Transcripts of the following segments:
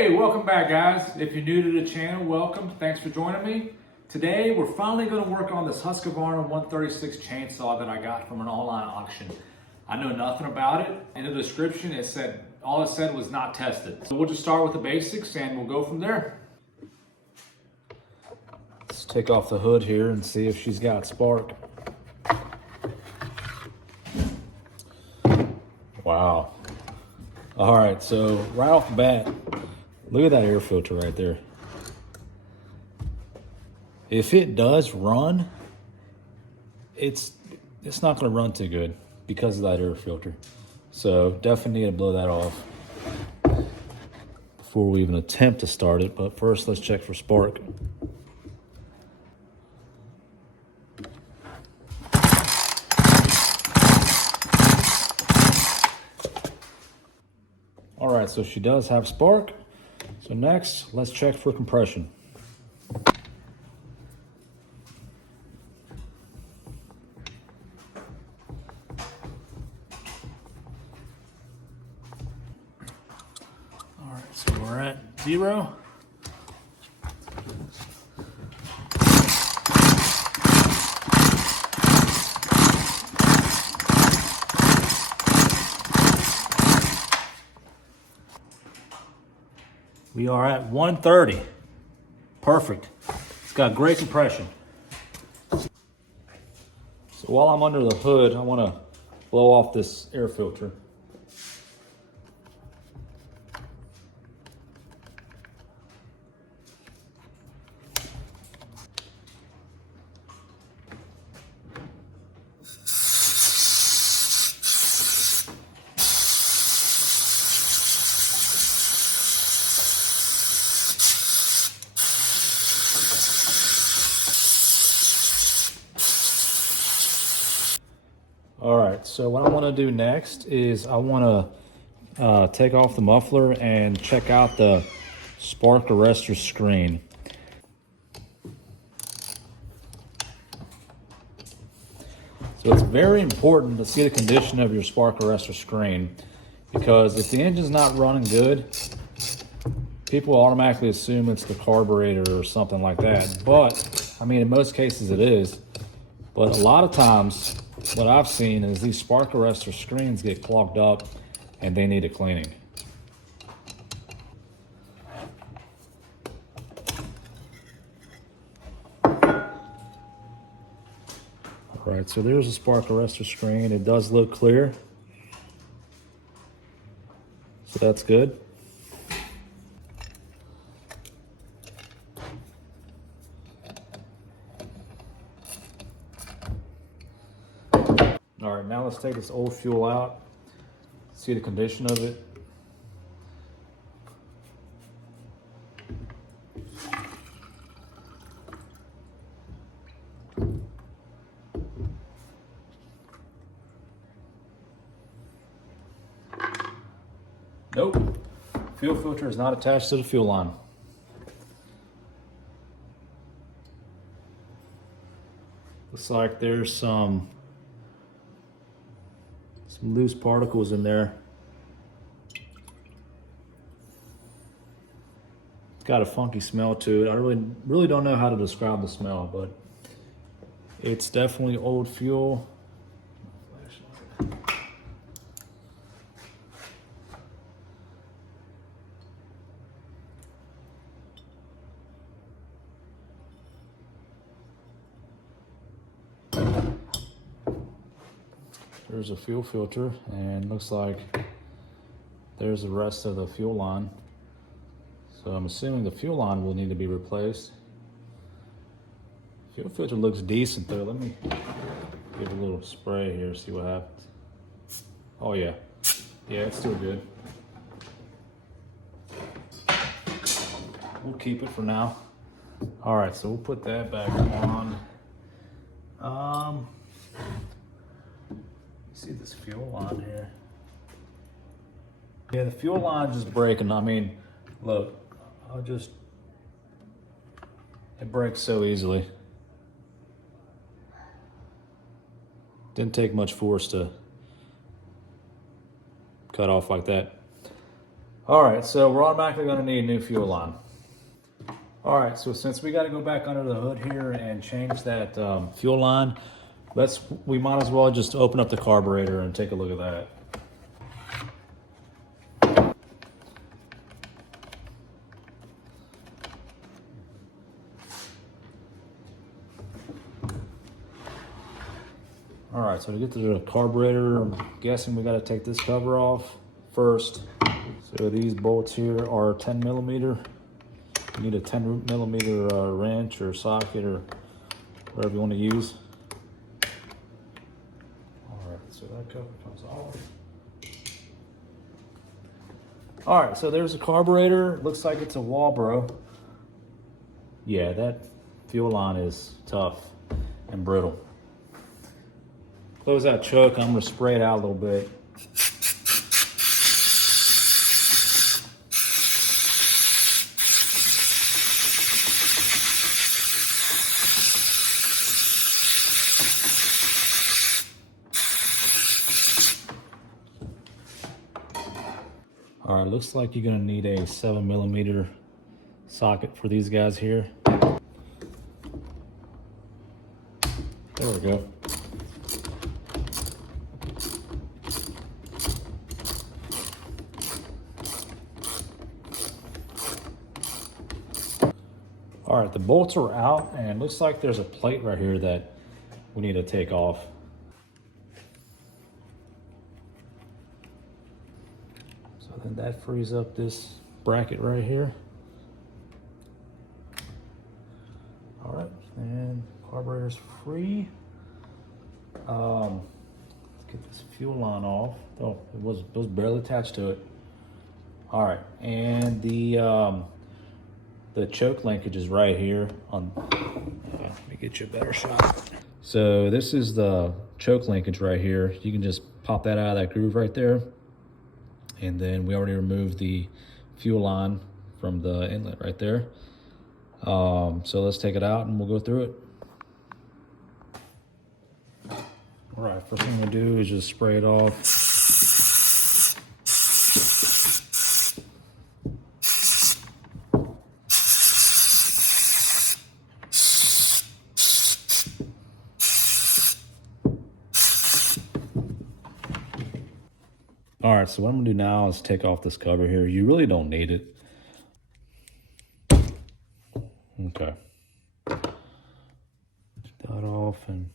Hey, welcome back guys. If you're new to the channel, welcome. Thanks for joining me. Today, we're finally gonna work on this Husqvarna 136 chainsaw that I got from an online auction. I know nothing about it. In the description, all it said was not tested. So we'll just start with the basics and we'll go from there. Let's take off the hood here and see if she's got spark. Wow. All right, so right off the bat, look at that air filter right there. If it does run, it's not gonna run too good because of that air filter. So definitely need to blow that off before we even attempt to start it. But first, let's check for spark. All right, so she does have spark. So next, let's check for compression. All right, so we're at 0. We are at 130. Perfect. It's got great compression. So while I'm under the hood, I want to blow off this air filter. All right, so what I want to do next is I want to take off the muffler and check out the spark arrestor screen. So it's very important to see the condition of your spark arrestor screen, because if the engine's not running good, people automatically assume it's the carburetor or something like that. But, I mean, in most cases it is. But a lot of times, what I've seen is these spark arrestor screens get clogged up and they need a cleaning. All right, so there's a spark arrestor screen. It does look clear, so that's good. All right, now let's take this old fuel out, see the condition of it. Nope, fuel filter is not attached to the fuel line. Looks like there's some loose particles in there. It's got a funky smell to it. I really don't know how to describe the smell, but it's definitely old fuel. There's a fuel filter, and looks like there's the rest of the fuel line. So I'm assuming the fuel line will need to be replaced. Fuel filter looks decent though. Let me give a little spray here, see what happens. Oh yeah, it's still good. We'll keep it for now. All right, so we'll put that back on. See this fuel line here. Yeah, the fuel line's just breaking. I mean, look, it breaks so easily. Didn't take much force to cut off like that. All right, so we're automatically gonna need a new fuel line. All right, so since we gotta go back under the hood here and change that fuel line, we might as well just open up the carburetor and take a look at that. All right, so to get to the carburetor, I'm guessing we gotta take this cover off first. So these bolts here are 10 millimeter. You need a 10 millimeter wrench or socket or whatever you want to use. All right, so that cover comes off. All right, so there's a carburetor. Looks like it's a Walbro. Yeah, that fuel line is tough and brittle. Close that choke. I'm gonna spray it out a little bit. All right, looks like you're gonna need a 7 millimeter socket for these guys here. There we go. All right, the bolts are out and it looks like there's a plate right here that we need to take off. So then that frees up this bracket right here. All right, and carburetor's free. Let's get this fuel line off. Oh, it was barely attached to it. All right, and the choke linkage is right here on. Let me get you a better shot. So this is the choke linkage right here. You can just pop that out of that groove right there. And then we already removed the fuel line from the inlet right there. So let's take it out and we'll go through it. All right, first thing we'll do is just spray it off. All right, so what I'm gonna do now is take off this cover here. You really don't need it. Okay. Take that off and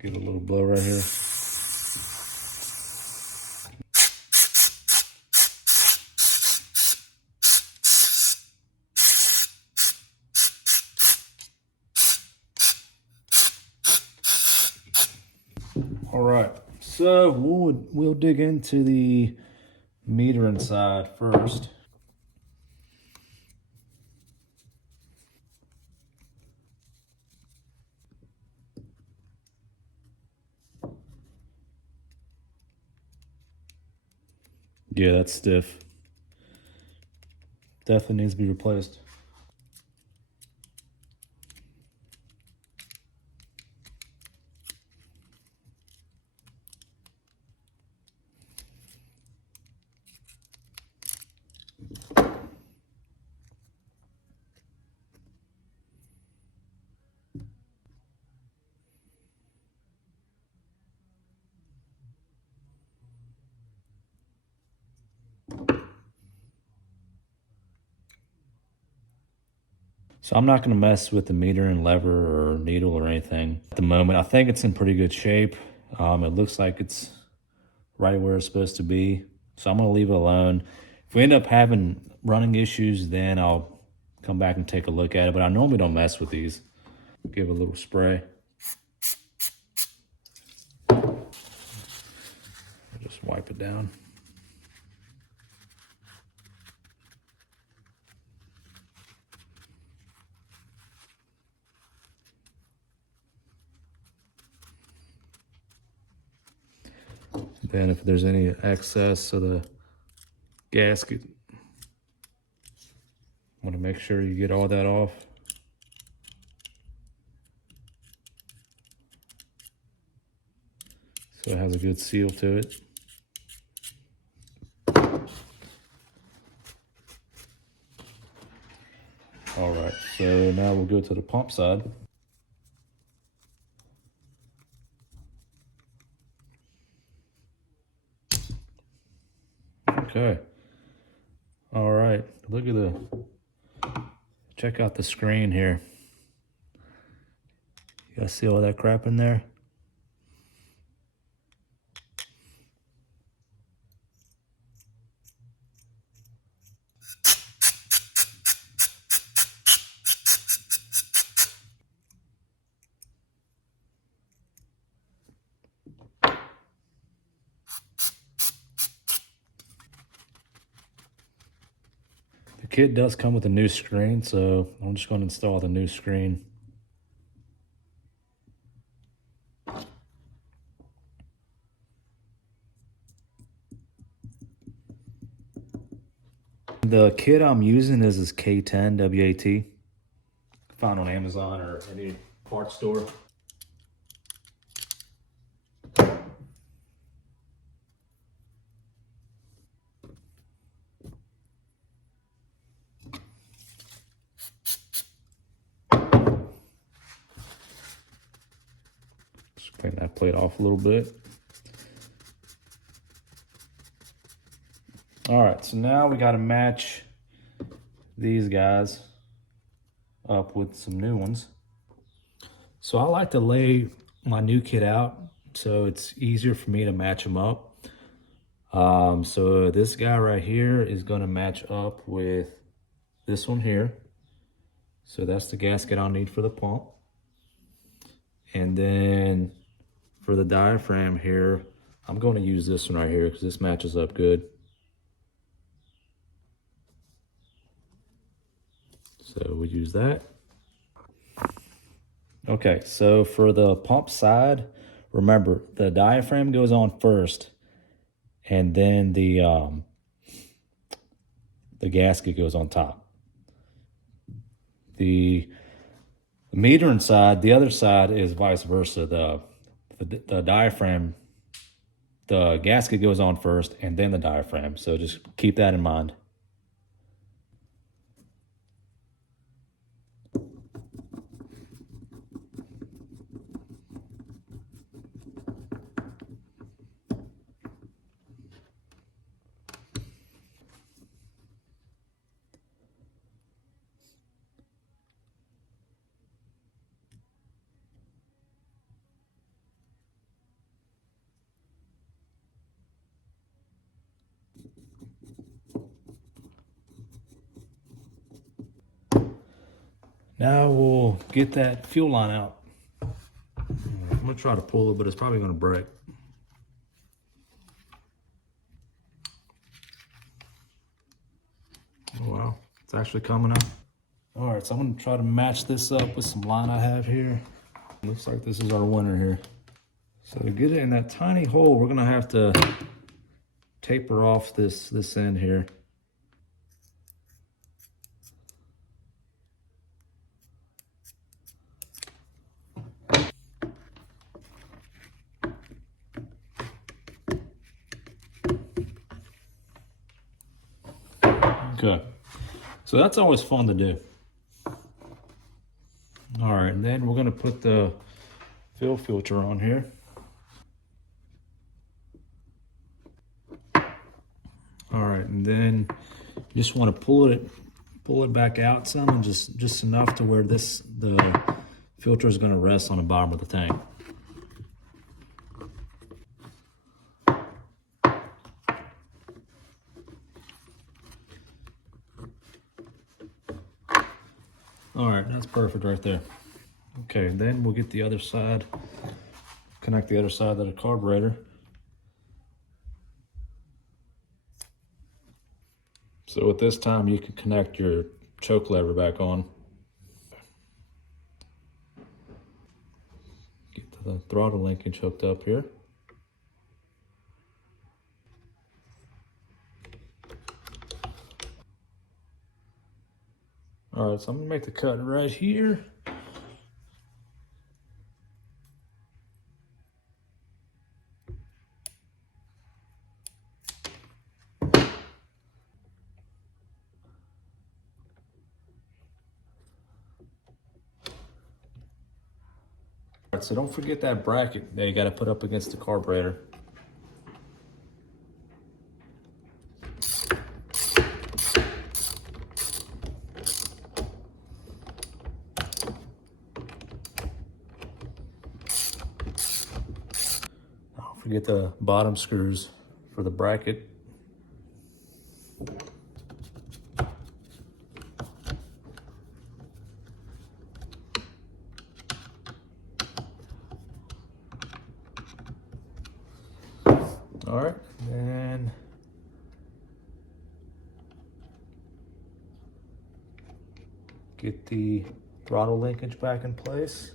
get a little blow right here. All right, so we'll dig into the meter inside first. Yeah, that's stiff. Definitely needs to be replaced. So I'm not going to mess with the meter and lever or needle or anything at the moment. I think it's in pretty good shape. It looks like it's right where it's supposed to be. So I'm going to leave it alone. If we end up having running issues, then I'll come back and take a look at it. But I normally don't mess with these. Give it a little spray. Just wipe it down. Then if there's any excess of the gasket, want to make sure you get all that off. So it has a good seal to it. All right, so now we'll go to the pump side. Okay. All right, look at check out the screen here. You guys see all that crap in there? The kit does come with a new screen, so I'm just going to install the new screen. The kit I'm using is this K10 WAT. Found on Amazon or any parts store. Just clean that plate off a little bit. All right, so now we got to match these guys up with some new ones. So I like to lay my new kit out so it's easier for me to match them up. So this guy right here is going to match up with this one here. So that's the gasket I'll need for the pump. And then for the diaphragm here, I'm going to use this one right here because this matches up good. So we use that. Okay, so for the pump side, remember the diaphragm goes on first, and then the gasket goes on top. The metering side, the other side is vice versa. The diaphragm, the gasket goes on first, and then the diaphragm. So just keep that in mind. Now we'll get that fuel line out. I'm gonna try to pull it, but it's probably gonna break. Oh wow, it's actually coming out. All right, so I'm gonna try to match this up with some line I have here. Looks like this is our winner here. So to get it in that tiny hole, we're gonna have to taper off this end here. Okay, so that's always fun to do. All right, and then we're gonna put the fill filter on here. All right, and then you just want to pull it back out some, and just enough to where the filter is going to rest on the bottom of the tank. All right, that's perfect right there. Okay, then we'll get the other side, connect the other side of the carburetor. So at this time, you can connect your choke lever back on. Get the throttle linkage hooked up here. All right, so I'm gonna make the cut right here. Alright, so don't forget that bracket that you got to put up against the carburetor. Don't forget the bottom screws for the bracket. All right, and get the throttle linkage back in place.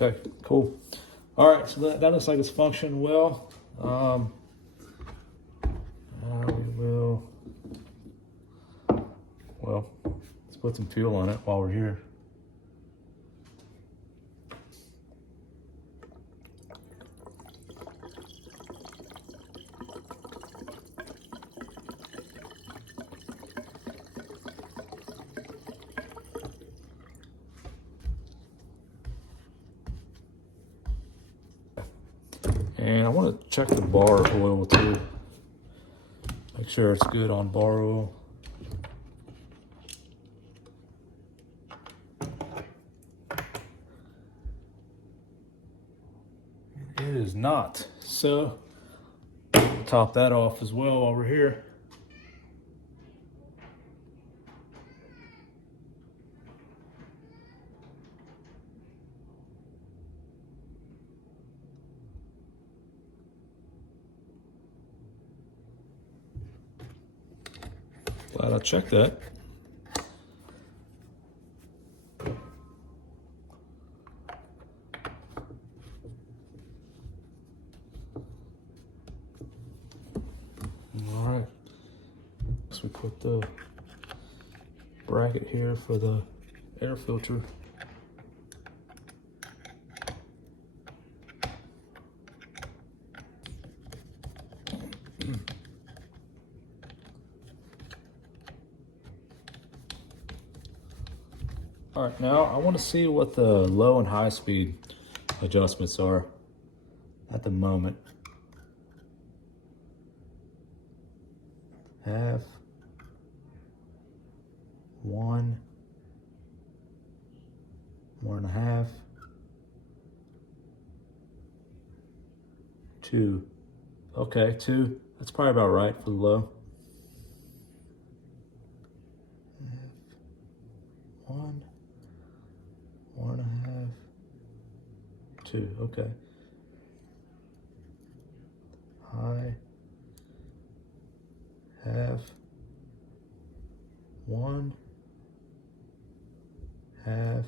Okay, cool. All right, so that looks like it's functioning well. Let's put some fuel on it while we're here. And I want to check the bar oil too. Make sure it's good on bar oil. It is not. So top that off as well over here. Glad I checked that. All right. So we put the bracket here for the air filter. All right, now I want to see what the low and high speed adjustments are at the moment. Half, 1, 1.5, 2. Okay, 2. That's probably about right for the low. 1, 1.5, 2. Okay. High, half, 1, half,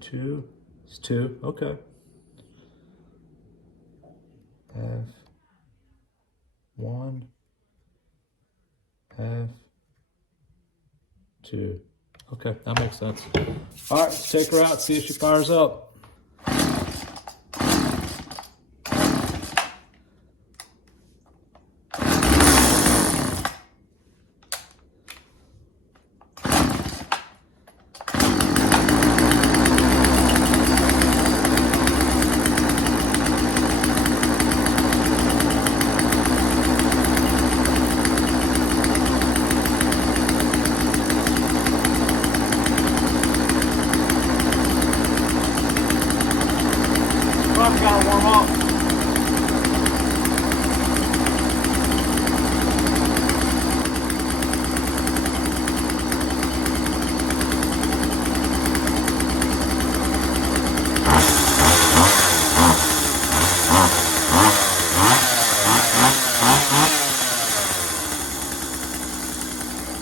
2. It's 2. Okay. Half, 1, half, 2. Okay, that makes sense. All right, let's take her out, see if she fires up. Gotta warm up.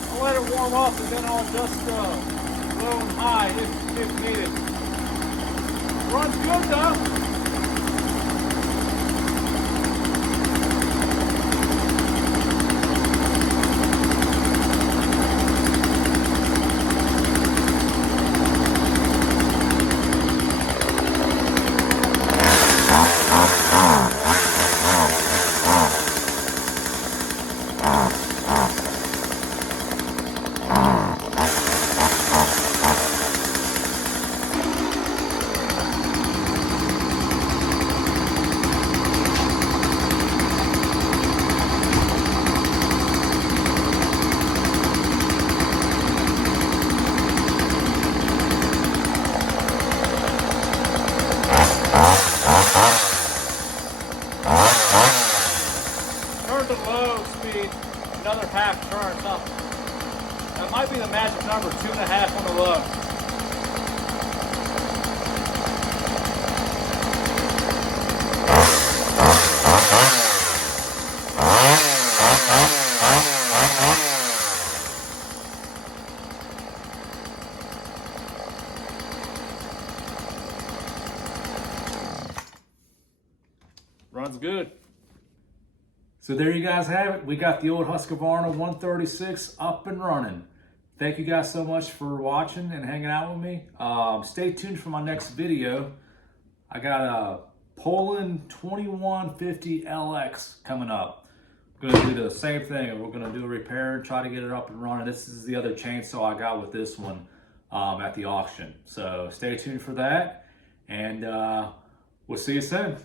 I'll let it warm up and then I'll adjust low and high if needed. Runs good though. another half turn or something. That might be the magic number, 2.5 on the low. Runs good. So there you guys have it. We got the old Husqvarna 136 up and running. Thank you guys so much for watching and hanging out with me. Stay tuned for my next video. I got a Poland 2150 LX coming up. I'm gonna do the same thing. We're gonna do a repair and try to get it up and running. This is the other chainsaw I got with this one at the auction. So stay tuned for that, and we'll see you soon.